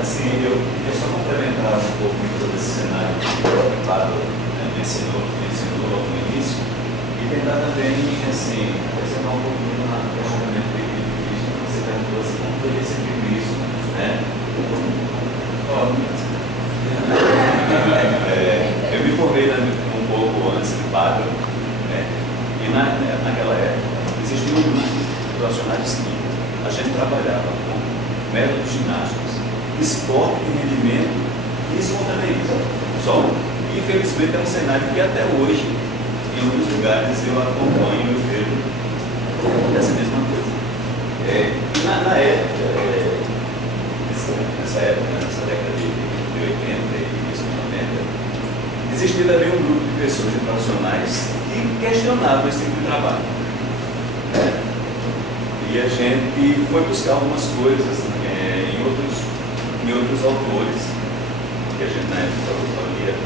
assim, eu só complementar um pouco todo esse cenário que o Pablo mencionou logo no início, e tentar também, assim, apresentar um pouquinho no questionamento do Cristo, você perguntou assim, como foi receber Cristo, né? Eu me formei um pouco antes do Pablo, né? E naquela época existia um grupo de profissionais que a gente trabalhava com métodos ginásticos, esporte e rendimento e espontaneismo. Só, infelizmente, é um cenário que até hoje, em alguns lugares, eu acompanho e vejo essa mesma coisa. Na época, nessa década de 80 e início de 90, existia também um grupo de pessoas, de profissionais, que questionavam esse tipo de trabalho. E a gente foi buscar algumas coisas em outros autores, que a gente na época lia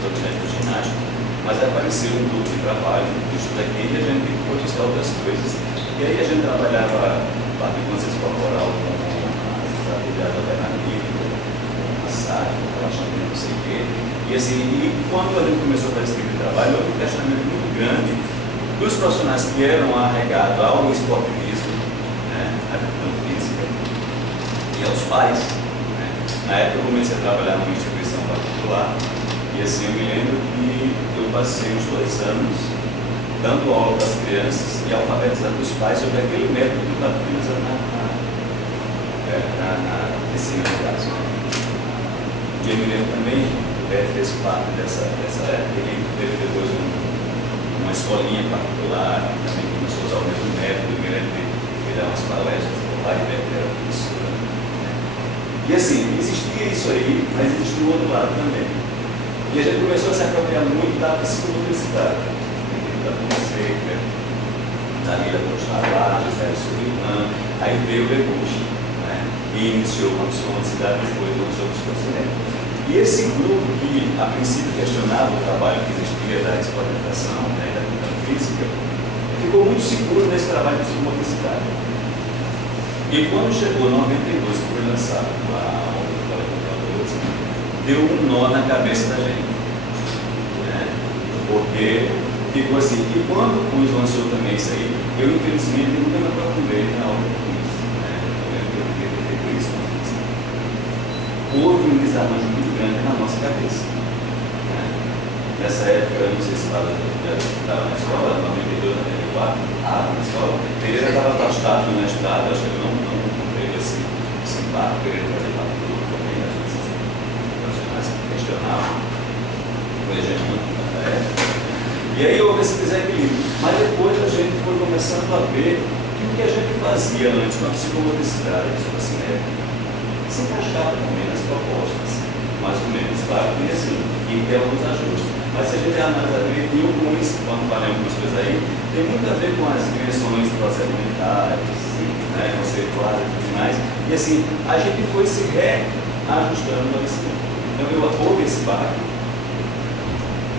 sobre método ginástico, mas apareceu um grupo de trabalho, isso daqui, e a gente foi buscar outras coisas. E aí a gente trabalhava parte de consciência corporal com a atividade alternativa, massagem, relaxamento, não sei o quê. E assim, quando a gente começou a fazer esse tipo de trabalho, houve um questionamento muito grande dos profissionais que eram arregados ao esporte físico, à educação física, e aos pais. Na época eu comecei a trabalhar numa instituição particular, e assim eu me lembro que eu passei uns 2 anos dando aula para as crianças e alfabetizando os pais sobre aquele método que estava utilizando na piscina, no caso. E eu me lembro também, fez parte dessa época, ele teve depois uma escolinha particular, que também começou a usar o mesmo método, eu me lembro de dar umas palestras para o pai, que era professora. E assim, existia isso aí, mas existia o outro lado também. E a gente começou a se apropriar muito da psicomotricidade, da Fonseca, da Lila Costa, José Sullivan, aí veio o Lebuche, e iniciou uma psicomotricidade, depois lançou a psicocinese. E esse grupo que, a princípio, questionava o trabalho que existia da exploração, da educação física, ficou muito seguro nesse trabalho de psicomotricidade. E quando chegou em 92, que foi lançado a deu um nó na cabeça da gente. Porque ficou assim. E quando o Cruz lançou também isso aí, eu infelizmente nunca me aprofundei na obra do Cruz. Eu queria ter feito isso. Houve um desarranjo muito grande na nossa cabeça. Nessa época, eu não sei se estava na escola, 92, 94, na escola, Pereira estava afastado no mestrado, acho que ele não teve esse impacto, querendo fazer parte do grupo também, às vezes profissionais que questionavam o hegemônico da época. E aí houve esse desequilíbrio. Mas depois a gente foi começando a ver que o que a gente fazia antes com a psicomotricidade, a psicocinese, se encaixava também nas propostas, mais ou menos, claro, e assim, e tem alguns ajustes. Mas se a gente analisar direitinho, quando falei algumas coisas aí, tem muito a ver com as dimensões procedimentais, conceituais e tudo mais. E assim, a gente foi se reajustando a esse tempo. Então eu houve esse barco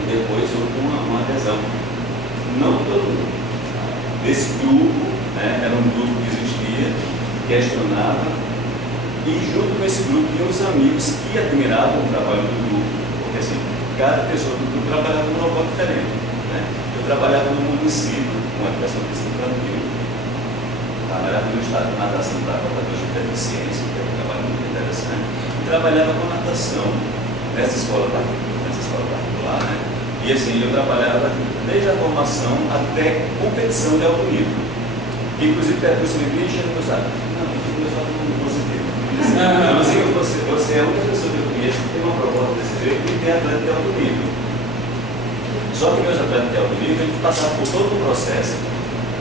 e depois houve uma adesão. Não todo mundo. Desse grupo, era um grupo que existia, questionava, e junto com esse grupo tinha os amigos que admiravam o trabalho do grupo. Porque assim, cada pessoa do grupo trabalhava num local diferente. Eu trabalhava no município, com a educação física infantil, trabalhava no estado de natação para portadores de deficiência, que é um trabalho muito interessante, e trabalhava com natação nessa escola particular, E assim, eu trabalhava desde a formação até competição de alto nível. Inclusive, percurso me via enchendo o saco. Não, eu só não consegui. Não, assim, você é a única pessoa que eu conheço que tem uma proposta desse jeito e tem atleta de alto nível. Só que meus atletas de alto nível, eles passaram por todo o processo,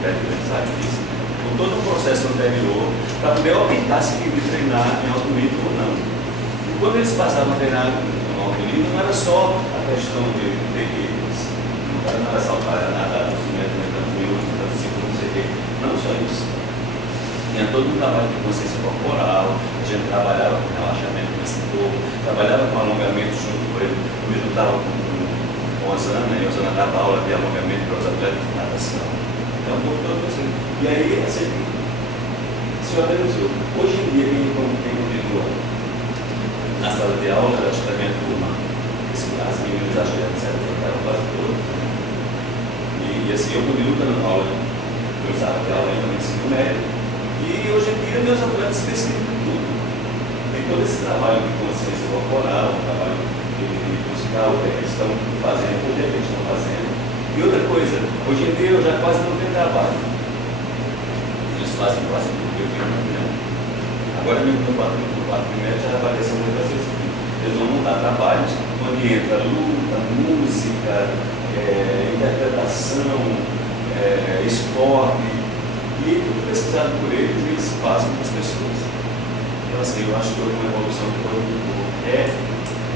sabe disso, por todo o processo anterior, para poder aumentar se queria treinar em alto nível ou não. E quando eles passavam a treinar em alto nível, não era só a questão de ter que não era saltar nada, tranquilo, não sei o quê, não só isso. Tinha todo um trabalho de consciência corporal, a gente trabalhava com relaxamento nesse corpo, trabalhava com alongamento junto com ele, eu me juntava com Osana, e a Osana dava aula de alongamento para os atletas de natação. Então, todo assim. E aí, assim, se organizou. Hoje em dia, quem continua na sala de aula, acho que da minha turma, as meninas acho que eram quase todas. E assim, eu continuo dando aula, eu estava de aula ainda no ensino médio, e hoje em dia meus atletas especificam tudo. Tem todo esse trabalho de consciência corporal, um trabalho de musical, que eles estão fazendo, o que eles estão fazendo. E outra coisa, hoje em dia eu já quase não tenho trabalho. Eles fazem quase tudo que eu tenho na minha. Agora mesmo no quarto primeiro já apareceu muito fazer isso. Eles vão montar trabalhos onde entra luta, música, interpretação, esporte, e tudo pesquisado por eles e eles passam para as pessoas. Então assim, eu acho que houve uma evolução que foi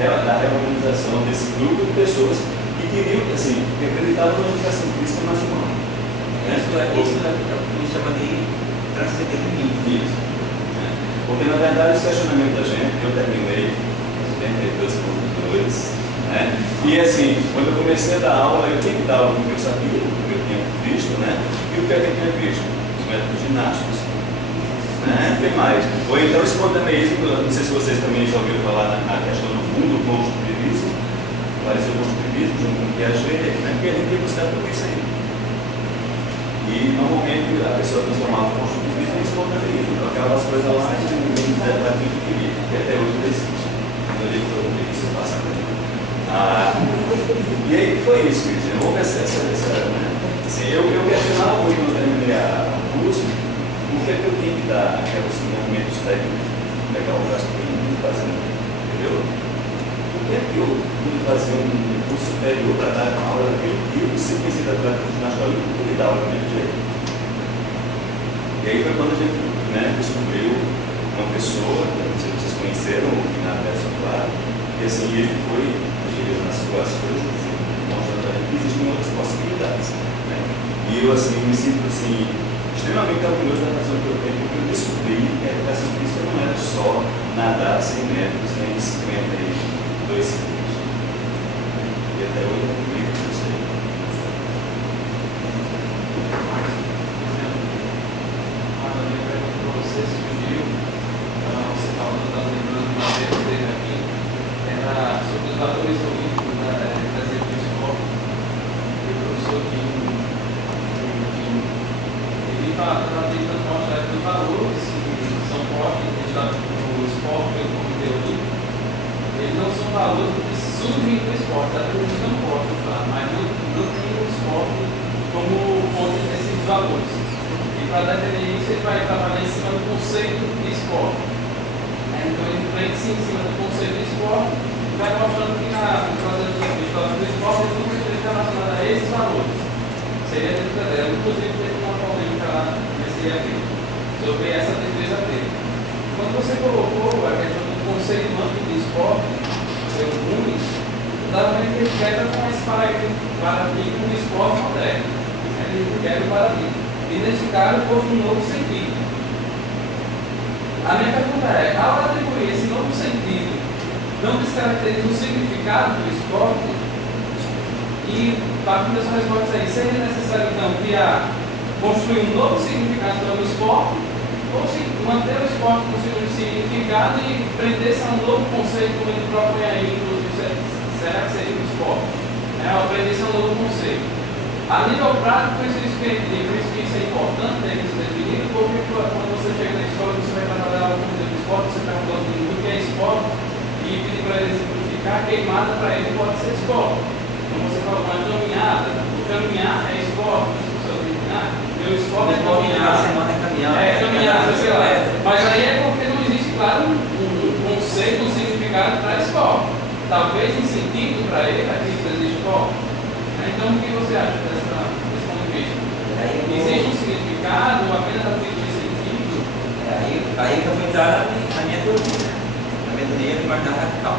da reorganização desse grupo de pessoas que queriam, assim, que acreditavam na educação física mais humana. Isso é o que chama de transcender limites. Porque na verdade esse questionamento da gente, eu terminei 72.2, né? E assim, quando eu comecei a dar aula, eu tinha que dar aula porque eu sabia, porque eu tinha visto, né? E o que eu tinha visto? Os métodos ginásticos. Né? Tem mais. Ou então espontaneísmo, não sei se vocês também já ouviram falar na questão do fundo construtivismo, apareceu o construtivismo junto com o Piaget, né? Porque a gente ia buscar tudo isso aí. E normalmente a pessoa transformava o construtivismo em espontaneísmo, trocava as coisas lá e ninguém era aquilo que queria, que até hoje não existe. Quando eu digo que isso passa por mim. E aí foi isso, quer dizer, houve essa né? Assim, eu questionava muito quando terminei o curso, o que é que eu tinha que dar aqueles movimentos técnicos, pegar o braço para mim e fazer, entendeu? O que é que eu pude fazer um curso superior para dar uma aula daquele tipo, se conhecer da atleta de ginástica olímpica, eu pude dar aula do mesmo jeito. E aí foi quando a gente, né, descobriu uma pessoa, que não sei se vocês conheceram, o Finado Gerson Claro, e assim, ele foi girando nas coisas, mostrando para que existem outras possibilidades. Né? E eu assim, me sinto assim, extremamente orgulhoso da razão que eu tenho, porque eu descobri que a educação física não era só nadar 100 metros, nem 52 segundos. E até hoje eu não isso aí. A minha pergunta para você surgiu, você falando das lembranças de uma vez que teve aqui, era sobre os valores olímpicos das equipes de esporte. E o professor ele estava tentando mostrar que os valores que são fortes no esporte pelo Comitê Olímpico, eles não são valores que surgem do esporte, até eles são fortes, mas não tem o esporte como fonte desses valores. E para defender isso, ele vai trabalhar em cima do conceito de esporte. Então ele prende-se em cima do conceito de esporte e vai mostrando que no processo de história do esporte ele tudo está relacionado a esses valores. Seria a defesa dela. Inclusive teve uma polêmica lá nesse evento sobre essa defesa dele. Quando você colocou a questão do conceito amplo de esporte, pelo mundo, dava para que ele quebra com esse paradigma do esporte moderno. Ele quebra o paradigma. E nesse caso, pôs um novo sentido. A minha pergunta é, ao atribuir esse novo sentido, não descaracteriza o significado do esporte? E, para que essa resposta aí, seria necessário, então, construir um novo significado para o esporte, ou se manter o esporte com seu significado e prender-se a um novo conceito, como ele próprio aí, inclusive, será que seria o esporte? Prender-se a um novo conceito. A nível prático, por isso que isso é importante, ter isso definido, porque quando você chega na escola, você vai trabalhar algum tempo de esporte, você pergunta o que é esporte, e pedir para ele simplificar, queimada para ele pode ser esporte. Como você falou, uma caminhada, o caminhar é esporte, isso você terminar, meu esporte é caminhar. É caminhada, sei lá. Mas aí é porque não existe, claro, um conceito, um significado para esporte. Talvez em sentido para ele, aqui existe esporte. Então, o que você acha desse ponto de vista? Existe um significado, apenas a título de sentido? Aí que eu vou entrar na minha teoria. Na minha teoria de imaginário radical.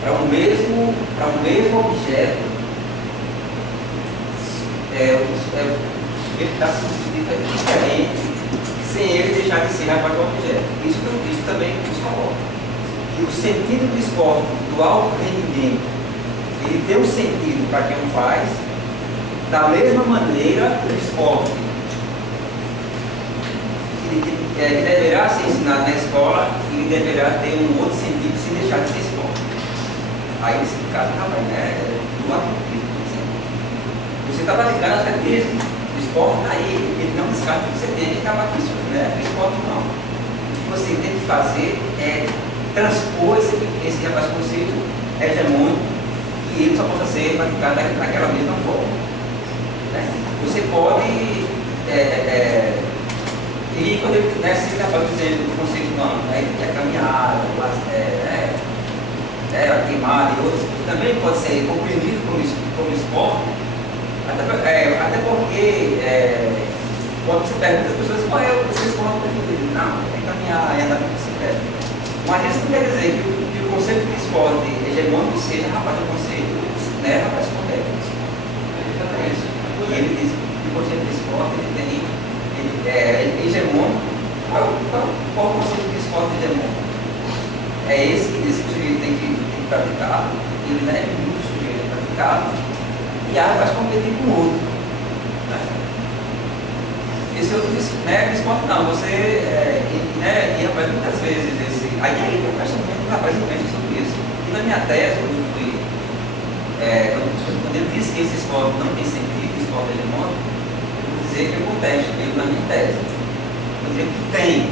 Para o mesmo objeto, o sujeito dá sentido diferente, sem ele deixar de ser rapaz do objeto. Isso também nos coloca. E o sentido do esporte, do alto rendimento, ele tem um sentido para quem o faz, da mesma maneira que o esporte, que deverá ser ensinado na escola, ele deverá ter um outro sentido sem deixar de ser esporte. Aí, nesse caso, rapaz, do atletismo, por exemplo. Você está praticando atletismo, o esporte está aí, ele não descarta que você tem que acabar com isso, né? O esporte não. O que você tem que fazer é transpor esse conceito hegemônico, que ele só possa ser praticado naquela mesma forma. Né? Você pode, e quando ele se acaba dizendo o conceito não, a caminhada, a queimada e outros, também pode ser compreendido como esporte, até porque quando você pergunta às pessoas qual é o seu esporte preferido, não, é caminhar, é andar com bicicleta. Mas isso não quer dizer que o conceito de esporte hegemônico seja, rapaz, o conceito, né, rapaz, correto. E ele diz que o conceito de esporte é hegemônico. Qual o conceito de esporte hegemônico? É esse que diz que o sujeito tem que praticar, ele não é muito sujeito a praticar, e vai competir com o outro. Né? Esse outro esporte não, você, e rapaz, muitas vezes, aí eu converso muito, rapaz, eu penso sobre isso. E na minha tese, quando eu fui, quando ele disse que esse esporte não tem sentido, esporte hegemônico, eu vou dizer que eu contesto ele na minha tese. Eu vou dizer que tem.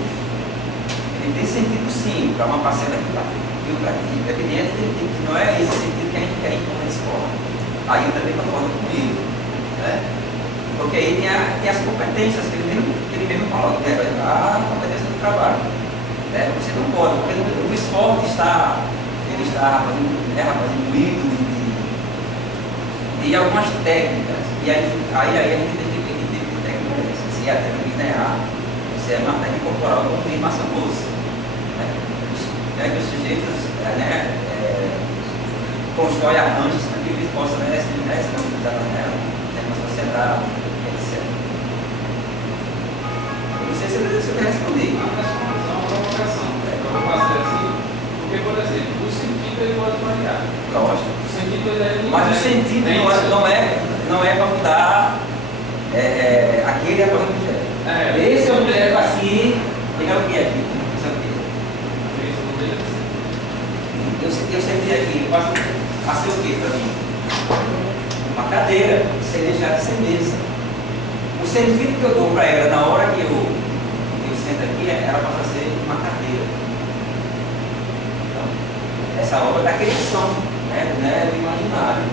Ele tem sentido sim, para uma parcela que eu pratico. É evidente que não é esse sentido que a gente quer impor na escola. Aí eu também concordo comigo. Né? Porque aí tem as competências que ele mesmo coloca, né? A competência do trabalho. Né? Você não pode, porque o esporte está imbuído de algumas técnicas. E aí a gente tem que ver que tipo de técnica é essa. Se é a técnica linear, se é uma técnica corporal como em massa moça. Que os sujeitos constroem arranjos para que eles possam se mobilizar numa sociedade, etc. Eu não sei se eu respondi. Uma provocação. Eu vou fazer assim, porque, por exemplo, o sentido ele pode variar. Lógico. O sentido ele Mas o sentido não é para mudar aquele é para o objeto. Esse objeto aqui, pegar o que é aqui? Isso aqui. Eu sentei aqui, passei o que para mim? Uma cadeira, sem deixar de ser mesa. O sentido que eu dou para ela na hora que eu sento aqui, ela passa a ser uma cadeira. Então, essa obra da criação, né, do imaginário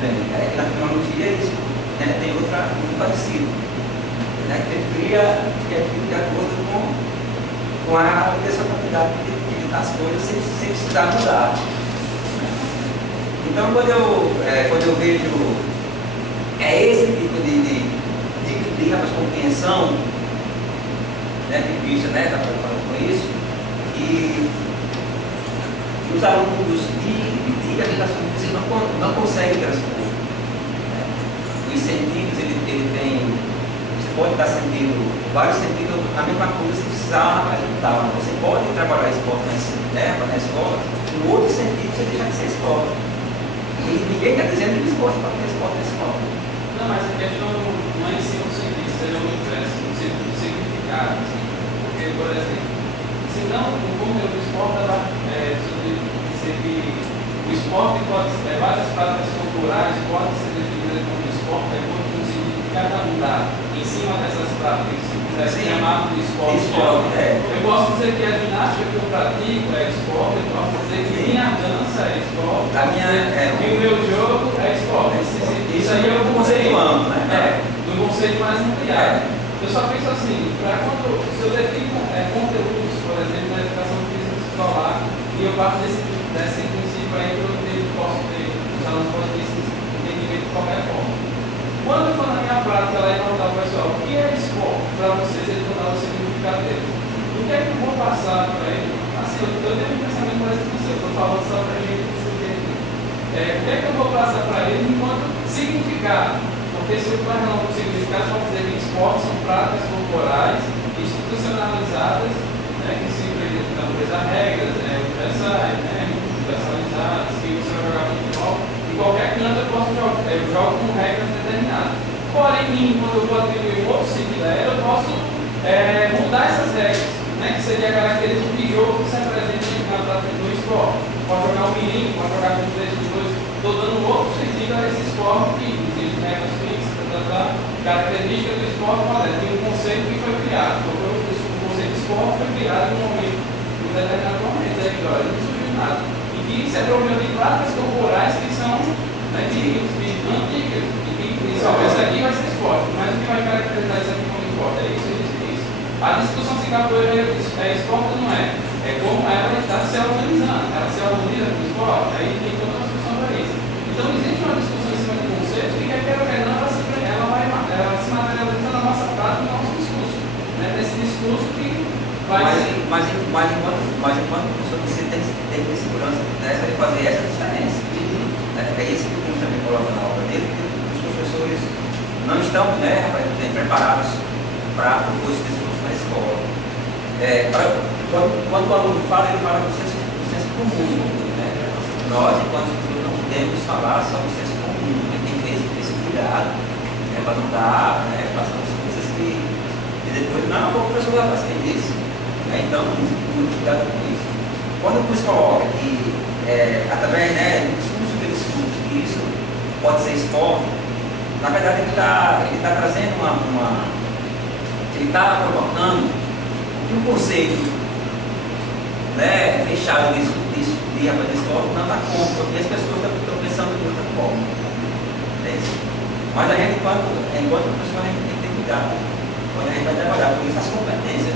também. Na tecnologia é isso, né, tem outra muito parecida. Né, que cria de acordo com a quantidade das coisas sem precisar mudar. Então, quando eu vejo esse tipo de compreensão, né, de vista, né, está preocupado com isso, e os alunos de aplicação física não conseguem transpor. Né? Os sentidos, ele tem. Pode estar sentindo vários sentidos, a mesma coisa se precisar ajudar. Você pode trabalhar esporte na escola, no outro sentido você deixa de ser esporte. E ninguém está dizendo que esporte pode ter esporte na escola. Não, mas a questão não é em si um sentido, seja o inverso, um sentido de significado. Assim. Porque, por exemplo, se não, o conteúdo do esporte sobre dizer que o esporte pode ter várias práticas culturais, pode ser definidas como esporte, é como um significado mudar. Em cima dessas práticas, se quiser chamar de esporte, eu posso dizer que a ginástica que eu pratico é esporte, eu posso dizer que minha dança é esporte, que o meu jogo é esporte. Isso aí é um conceito amplo, né? Do conceito mais ampliado. Eu só penso assim, se eu defino conteúdos, por exemplo, na educação física escolar, e eu parto desse princípio aí que eu posso ter, os alunos podem ter esse entendimento de qualquer forma. Quando eu for na minha prática lá e perguntar ao pessoal o que é esporte para vocês, eles vão dar o significado dele. O que é que eu vou passar para ele? Assim, eu tenho um pensamento parecido com o seu, eu estou falando só para a gente entender. O que é que eu vou passar para ele enquanto significado? Porque se eu falar um significado, pode dizer que esportes são práticas corporais institucionalizadas, né, que se acreditam a regras, universalizadas, que você vai jogar futebol. Em qualquer canto eu posso jogar, eu jogo com regras determinadas. Porém, quando eu vou atribuir um outro sentido a ela, eu posso mudar essas regras, né, que seria a característica de jogo que se apresenta no esporte. Pode jogar um mirim, pode jogar com 3 de 2. Estou dando um outro sentido a esse esporte que existe regras fixas, característica do esporte moderno. Tem um conceito que foi criado. O conceito de esporte foi criado em um momento, em um determinado momento, não surgiu nada. E que isso é problema de práticas corporais que são antigas. E só esse aqui vai ser esporte, mas o que vai caracterizar isso aqui como esporte? É isso, isso e isso. A discussão se capoeira é esporte ou não é? É como ela está se organizando. Ela se organiza com o esporte, aí tem toda uma discussão para isso. Então existe uma discussão em cima de conceitos que quer ou quer não, ela se materializa na nossa prática, no nosso discurso. Né? Nesse discurso que vai mas enquanto professor você tem que ter segurança nessa de fazer essa diferença. É isso que o Cruz também coloca na obra dele, que os professores não estão preparados para propor esse discurso na escola. Quando o aluno fala, ele fala do senso comum. Né? Nós, enquanto professores, não podemos falar só do senso comum, né? Tem que ter esse cuidado, né? Para não dar, passando as coisas que depois, não, o professor vai fazer isso. Né? Então, muito cuidado com isso. Quando o Cruz coloca que, através do discurso que ele discute, que isso pode ser esporte, na verdade ele está trazendo ele está provocando que o conceito fechado de esporte não está contra, porque as pessoas estão pensando de outra forma. Mas a gente, enquanto professor, a gente tem que ter cuidado quando a gente vai trabalhar com isso, as competências,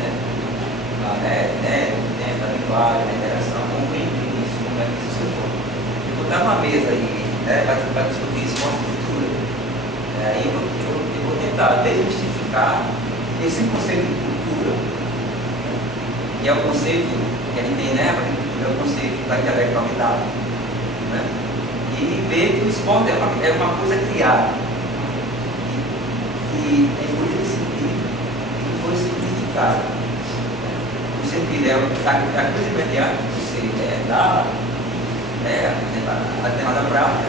da linguagem, da interação, compreender isso, como é que isso se for. Eu vou dar uma mesa aí, para discutir esporte e cultura. Aí eu vou tentar desmistificar esse conceito de cultura, que é o conceito que a gente tem, é o conceito da intelectualidade, né? E ver que o esporte é uma coisa criada, que tem muito sentido e que foi significado. O sentido é a coisa imediata que você dá, a determinada prática,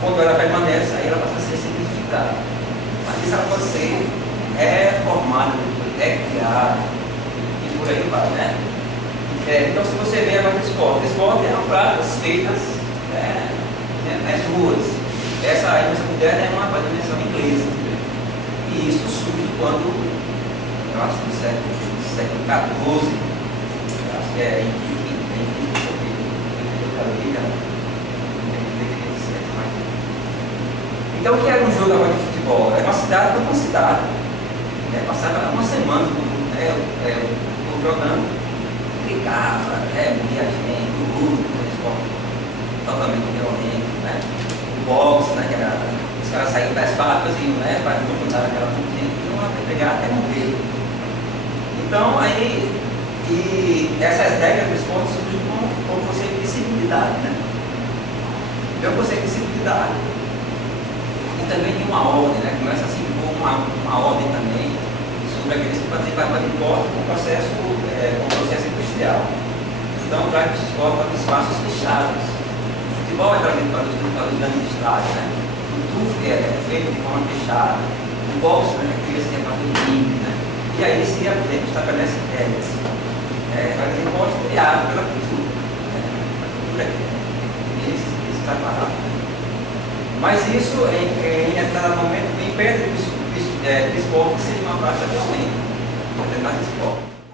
quando ela permanece, aí ela passa a ser significada. Mas isso ela pode ser reformada, criada, e por aí vai, né? Então, se você vê agora o esporte é práticas feitas nas ruas. Essa aí, essa moderna é uma dimensão inglesa. E isso surge quando, eu acho que no século XIV, eu acho que é então, o que era um jogo agora de futebol? Era uma cidade contra uma cidade. Passava uma semana jogando, brigava, morria gente, o luto, esporte totalmente violento. O boxe, que era, os caras saíam das facas e para não mudar aquela gente, iam até pegar até morrer. Então, e essas regras do esporte surgem como o conceito de civilidade. Então, o conceito de civilidade. E também tem uma ordem, começa assim com uma ordem também sobre aqueles que participavam do esporte com o processo industrial. Então, traz para o esporte para espaços fechados. O futebol é trazido para os grandes estádios. O turf é feito de forma fechada. O boxe cria-se a partir de times. E aí se estabelece regras. Mas o esporte é criado pela cultura. A cultura esse está parado. Mas isso, em determinado momento, impede que o esporte seja uma prática violenta, determinado esporte.